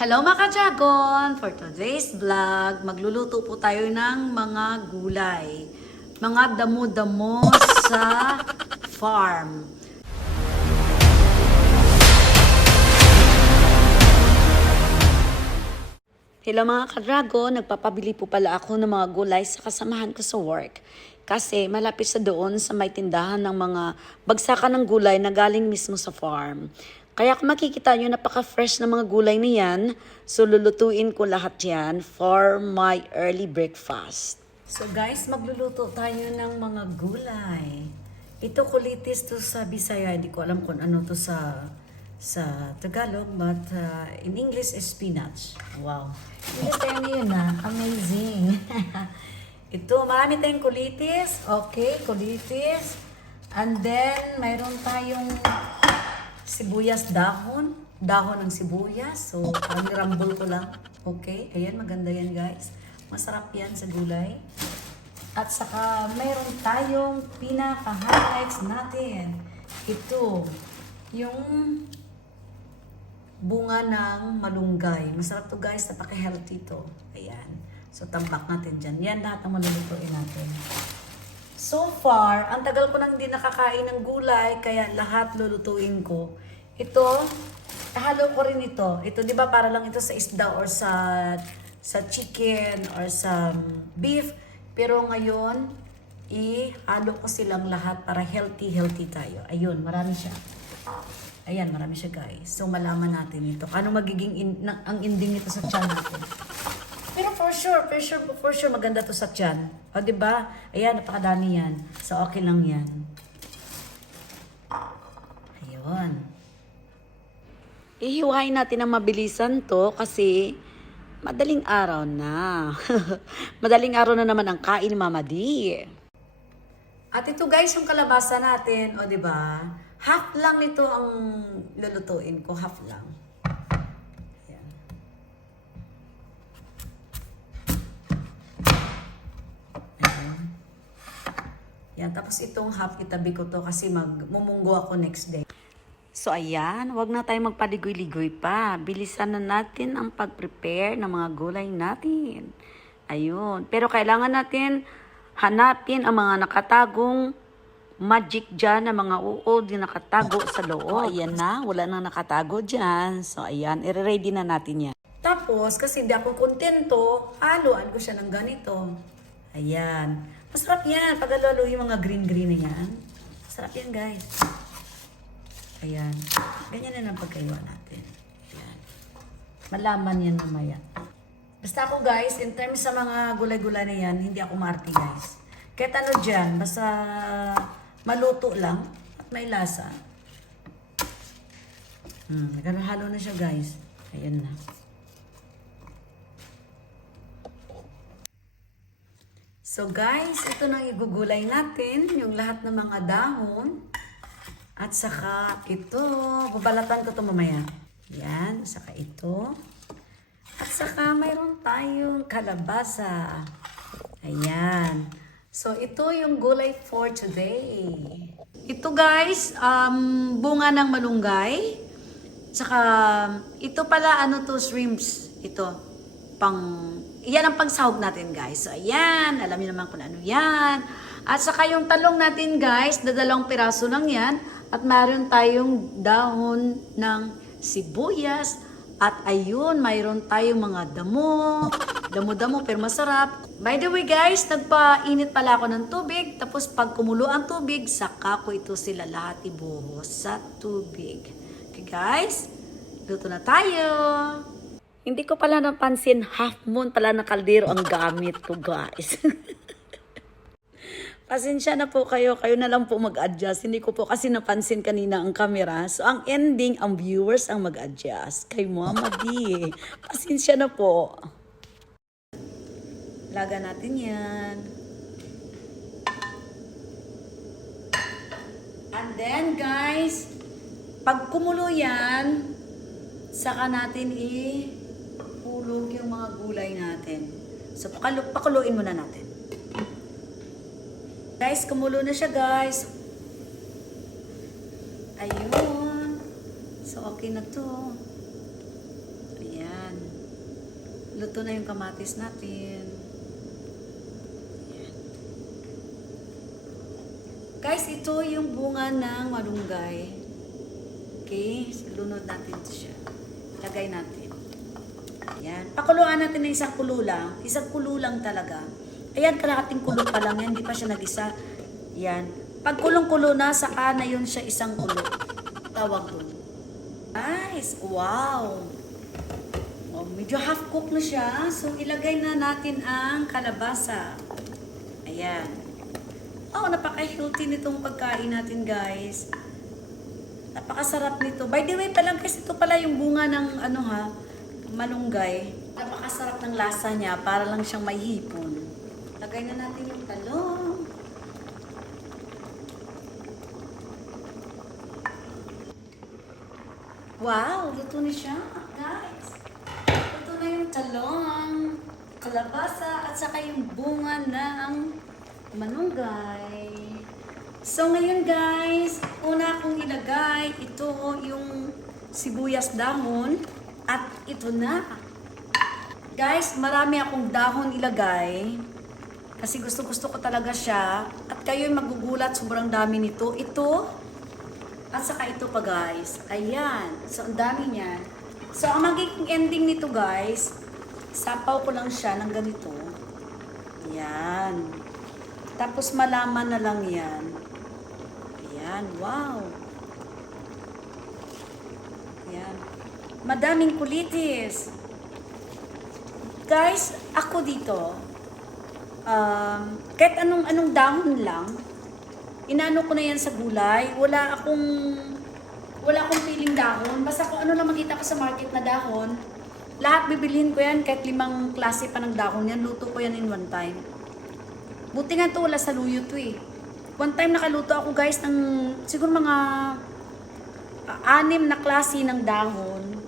Hello mga ka-dragon! For today's vlog, magluluto po tayo ng mga gulay. Mga damo-damo sa farm. Hello mga ka-dragon, nagpapabili po pala ako ng mga gulay sa kasamahan ko sa work. Kasi malapit sa doon sa may tindahan ng mga bagsakan ng gulay na galing mismo sa farm. Kaya kung makikita nyo, napaka-fresh ng mga gulay na yan. So lulutuin ko lahat yan for my early breakfast. So guys, magluluto tayo ng mga gulay. Ito kulitis to sa Bisaya. Hindi ko alam kung ano to sa Tagalog, but in English is spinach. Wow. English tayo ngayon na. Amazing. Ito, marami tayong kulitis. Okay, kulitis. And then, mayroon tayong sibuyas dahon. Dahon ng sibuyas. So, parang nirambol ko lang. Okay, ayan, maganda yan guys. Masarap yan sa gulay. At saka, mayroon tayong pinaka-highlights natin. Ito, yung bunga ng malunggay. Masarap to guys, napaka-healthy to. Ayan. So, tambak natin dyan. Yan lahat ang malulutuin natin. So far, ang tagal ko nang hindi nakakain ng gulay, kaya lahat lulutuin ko. Ito, halo ko rin ito. Ito, di ba, para lang ito sa isda or sa chicken or sa beef. Pero ngayon, ihalo ko silang lahat para healthy tayo. Ayun, marami siya. Ayan, marami siya guys. So, malaman natin ito. Ano magiging ang ending nito sa tiyan natin. Pero for sure, maganda to sa tiyan. O, diba? Ayan, napakadami yan. So, okay lang yan. Ayun. Ihiwain natin ang mabilisan to kasi madaling araw na. Madaling araw na naman ang kain ni Mama D. At ito guys, yung kalabasa natin, o diba? Half lang nito ang lulutuin ko, half lang. Ayan. Ayan. Yan, tapos itong half itabi ko to kasi magmumunggo ako next day. So ayan, wag na tayo magpaligoy-ligoy pa. Bilisan na natin ang pag-prepare ng mga gulay natin. Ayun, pero kailangan natin hanapin ang mga nakatagong magic dyan na mga uod yung nakatago sa loob. Oh, ayan na, wala nang nakatago dyan. So, ayan, i-ready na natin yan. Tapos, kasi hindi ako kontento, haluan ko siya ng ganito. Ayan. Masarap yan. Pag lalo yung mga green-green na yan. Masarap yan, guys. Ayan. Ganyan na ang pagkaiwa natin. Ayan. Malaman yan mamaya. Basta ako, guys, in terms sa mga gulay-gulay na yan, hindi ako maarte, guys. Kahit ano dyan, basta maluto lang at may lasa. Nagkahalo na siya guys. Ayan na. So guys, ito nang igugulay natin. Yung lahat ng mga dahon. At saka ito. Babalatan ko ito mamaya. Yan. Saka ito. At saka mayroon tayong kalabasa. Ayan. So, ito yung gulay for today. Ito guys, bunga ng malunggay. Tsaka, ito pala, ano to, shrimps. Ito, yan ang pangsahog natin guys. So, ayan, alam niyo naman kung ano yan. At saka yung talong natin guys, dadalawang piraso lang yan. At mayroon tayong dahon ng sibuyas. At ayun, mayroon tayong mga damo. Damo-damo pero masarap. By the way guys, nagpainit pala ako ng tubig. Tapos pag kumulo ang tubig, saka ko ito sila lahat ibuhos sa tubig. Okay guys, luto na tayo. Hindi ko pala napansin, half moon pala na kaldero ang gamit ko guys. Pasensya na po kayo na lang po mag-adjust. Hindi ko po kasi napansin kanina ang camera. So ang ending, ang viewers ang mag-adjust. Kay Mama D. Pasensya na po. Laga natin yan. And then guys, pag kumulo yan, saka natin ihulog yung mga gulay natin. So pakuluin muna natin. Guys, kumulo na siya guys. Ayun. So okay na to. Ayan. luto na yung kamatis natin. Ayan. Guys, ito yung bunga ng malunggay. Okay, lunod natin siya. Lagay natin. Ayan. Pakuluan natin ng isang kulo lang. Isang kulo lang talaga. Ayan, kalahating kulo pa lang yan. Hindi pa siya nag-isa. Ayan. Pag kulong-kulo na, saka na yun siya isang kulo. Tawag doon. Nice! Wow! Oh, medyo half-cook na siya. So, ilagay na natin ang kalabasa. Ayan. Oh, napaka-healthy nitong pagkain natin, guys. Napakasarap nito. By the way, palang kasi ito pala yung bunga ng malunggay. Napakasarap ng lasa niya. Para lang siyang may hipon. Lagay na natin yung talong. Wow! Luto na siya, guys. Luto na yung talong, kalabasa, at saka yung bunga ng malunggay. So ngayon guys, una kong ilagay ito yung sibuyas dahon at ito na. Guys, marami akong dahon ilagay kasi gusto ko talaga siya at kayo'y magugulat, sobrang dami nito. Ito at saka ito pa guys. Ayan. So ang dami niyan. So ang magiging ending nito guys, sapaw ko lang siya ng ganito. Ayan. Tapos malaman na lang yan. Ayan, wow. Ayan. Madaming kulitis. Guys, ako dito, kahit anong dahon lang, inano ko na yan sa gulay. Wala akong piling dahon. Basta kung ano lang makita ko sa market na dahon, lahat bibilhin ko yan, kahit 5 klase pa ng dahon yan. Luto ko yan in one time. Buti nga ito, wala sa luyo to eh. One time nakaluto ako guys ng siguro mga 6 na klase ng dahon.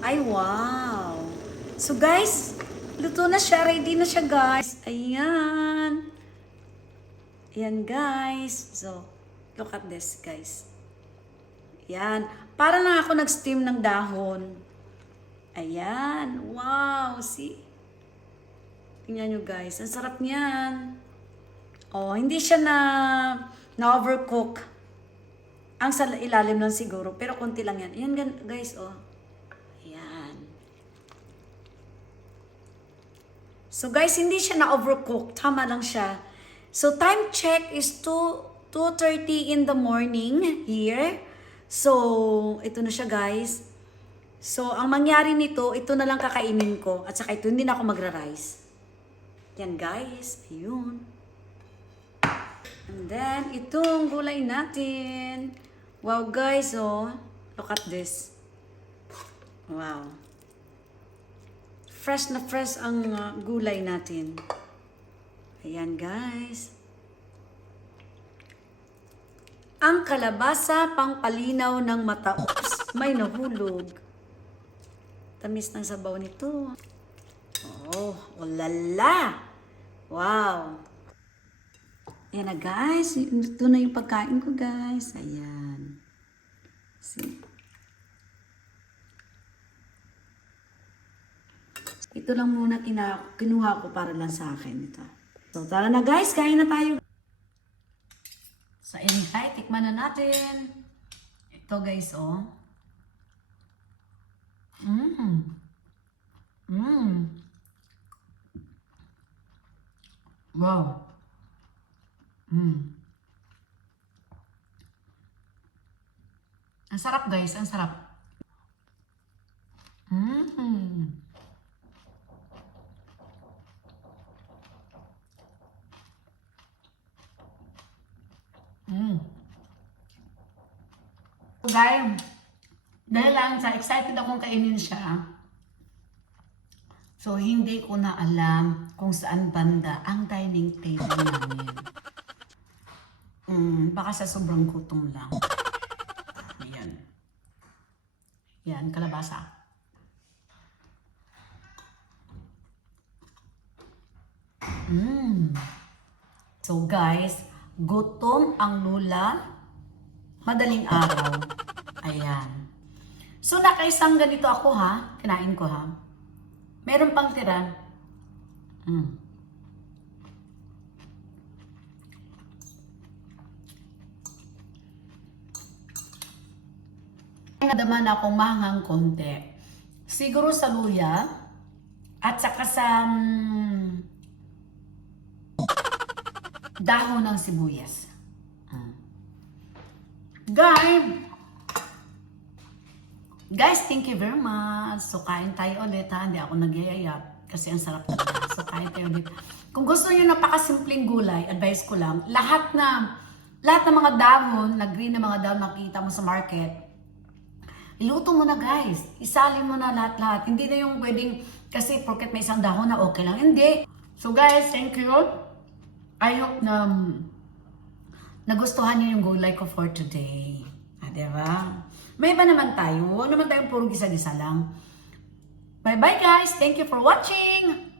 Ay wow! So guys, luto na siya. Ready na siya guys. Ayan. Ayan guys. So, look at this guys. Ayan. Para lang ako nag-steam ng dahon. Ayan. Wow! See? Tingnan nyo guys. Ang sarap niyan. Oh, hindi siya na-overcook. Ang sa ilalim lang siguro. Pero konti lang yan. Ayan guys, oh. Ayan. So guys, hindi siya na-overcook. Tama lang siya. So time check is 2:30 in the morning here. So, ito na siya guys. So, ang mangyari nito, ito na lang kakainin ko. At saka ito, hindi na ako magra-rice. Yan guys. Ayun. And then, itong gulay natin. Wow guys, oh. Look at this. Wow. Fresh na fresh ang gulay natin. Ayan guys. Ang kalabasa pangpalinaw ng mata. Oops, may nahulog. Tamis ng sabaw nito. Oh, olala. Wow. Ayan na guys. Ito na yung pagkain ko guys. Ayan. See? Ito lang muna kinuha ko para lang sa akin ito. So tara na guys. Kain na tayo. So anyhow, tikman na natin. Ito guys oh. Wow. Ang sarap guys, ang sarap. Guys, dahil lang sa excited akong kainin siya, so hindi ko na alam kung saan banda ang dining table namin. Baka sa sobrang gutom lang. Ayan. Yan, kalabasa. So guys, gutom ang lula, madaling araw. Ayan. So nakaisang ganito ako ha, kinain ko ha. Meron pang tira. Nadaman akong mahangang konti. Siguro sa luya at saka sa dahon ng sibuyas. Guys, thank you very much. So, kain tayo ulit ha. Hindi ako nagyayayat kasi ang sarap talaga. So, kain tayo ulit. Kung gusto niyo napakasimpleng gulay, advice ko lang, lahat ng mga dahon, na green na mga dahon nakita mo sa market, iluto mo na guys. Isalin mo na lahat-lahat. Hindi na yung pwedeng, kasi porket may isang dahon na okay lang. Hindi. So guys, thank you. I hope na nagustuhan niyo yung gulay ko for today. Diba? May iba naman tayo. Huwag naman tayong puro gisa-gisa lang. Bye-bye guys. Thank you for watching.